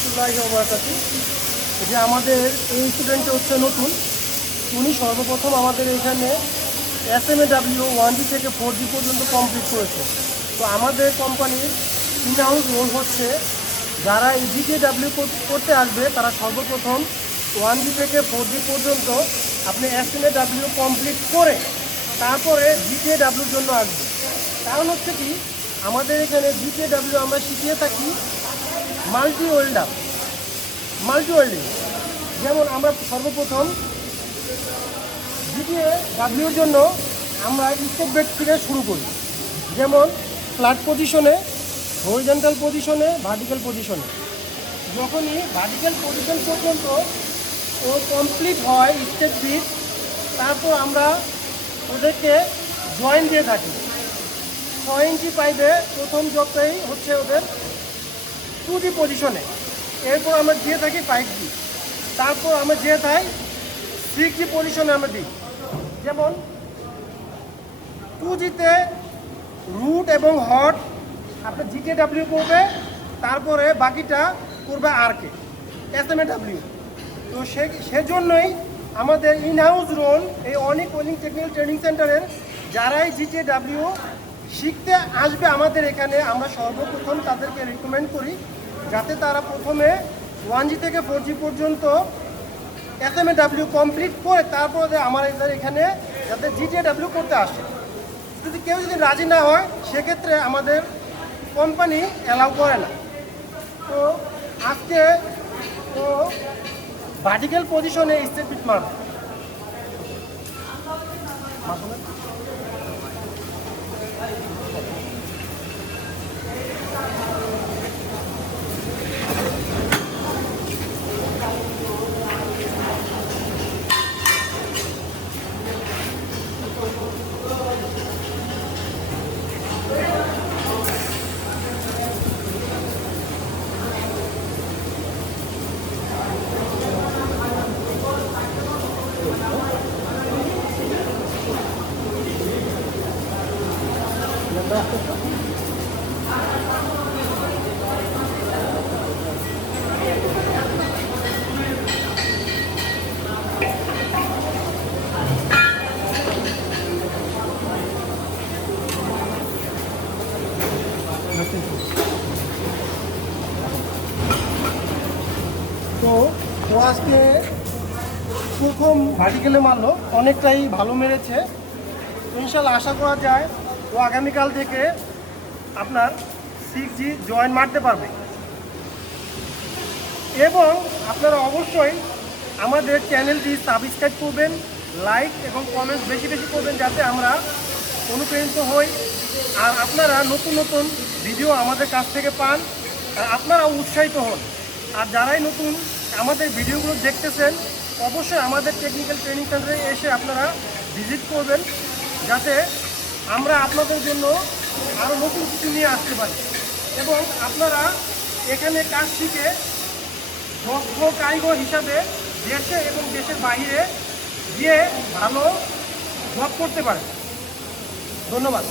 রহমতুল্লাহ ওবরাকাতু যে আমাদের এই স্টুডেন্টটা হচ্ছে নতুন। উনি সর্বপ্রথম আমাদের এখানে S M A W one G থেকে ফোর জি পর্যন্ত কমপ্লিট করেছে। তো আমাদের কোম্পানির ইন হাউস রোল হচ্ছে যারা এই জিকে ডাব্লিউ করতে আসবে, তারা সর্বপ্রথম ওয়ান জি থেকে ফোর জি পর্যন্ত আপনি S M A W complete করে তারপরে জিকে ডাব্লিউর জন্য আসবে। কারণ হচ্ছে কি, আমাদের এখানে জিকে ডাব্লিউ আমরা শিখিয়ে থাকি মাল্টি ওয়েল্ডার মাল্টি ওয়েল্ডিং যেমন আমরা সর্বপ্রথম জিটিএ ডাব্লিউর জন্য আমরা স্টেপ বেড থেকে শুরু করি। যেমন ফ্ল্যাট পজিশনে হরিজেন্টাল পজিশনে ভার্টিক্যাল পজিশনে যখনই ভার্টিক্যাল পজিশন পর্যন্ত ও কমপ্লিট হয় স্টেপ বিট তারপর আমরা ওদেরকে জয়েন দিয়ে থাকি। ছয় ইঞ্চি পাইপে প্রথম জবটাই হচ্ছে ওদের টু জি পজিশনে এরপর আমরা দিয়ে থাকি ফাইভ জি তারপর আমরা দিয়ে থাই সিক্স জি পজিশনে আমরা দিই। যেমন টু জিতে রুট এবং হট আপনার জিকে ডাব্লিউ করবে তারপরে বাকিটা করবে আর K S M A W তো সে, সেজন্যই আমাদের ইন হাউস রোল এই অনেক ওয়েলিং টেকনিক্যাল ট্রেনিং সেন্টারের যারাই জিকে ডাব্লিউ শিখতে আসবে আমাদের এখানে, আমরা সর্বপ্রথম তাদেরকে রেকমেন্ড করি যাতে তারা প্রথমে ওয়ান জি থেকে ফোর জি পর্যন্ত এস এম ডাব্লিউ কমপ্লিট করে তারপরে আমাদের এখানে যাতে জিটিএ ডাব্লিউ করতে আসে। যদি কেউ যদি রাজি না হয়, সেক্ষেত্রে আমাদের কোম্পানি অ্যালাউ করে না। তো আজকে তো ভার্টিক্যাল পজিশনে স্টেট বিট মারবে। তো ও আজকে প্রথম ভার্টিক্যালে মারলো। অনেকটাই ভালো মেরেছে। ইনশাল্লাহ আশা করা যায় ও আগামীকাল থেকে আপনার সিক্স জি জয়েন মারতে পারবে। এবং আপনারা অবশ্যই আমাদের চ্যানেলটি সাবস্ক্রাইব করবেন লাইক এবং কমেন্টস বেশি বেশি করবেন যাতে আমরা অনুপ্রাণিত হই। আর আপনারা নতুন নতুন ভিডিও আমাদের কাছ থেকে পান, আর আপনারা উৎসাহিত হন। আর যারাই নতুন আমাদের ভিডিওগুলো দেখতেছেন, অবশ্যই আমাদের টেকনিক্যাল ট্রেনিং সেন্টারে এসে আপনারা ভিজিট করবেন, যাতে আমরা আপনাদের জন্য আরও নতুন কিছু নিয়ে আসতে পারি। এবং আপনারা এখানে কাজ শিখে দক্ষ কারিগর হিসাবে দেশে এবং দেশের বাইরে গিয়ে ভালো জব করতে পারে ধন্যবাদ।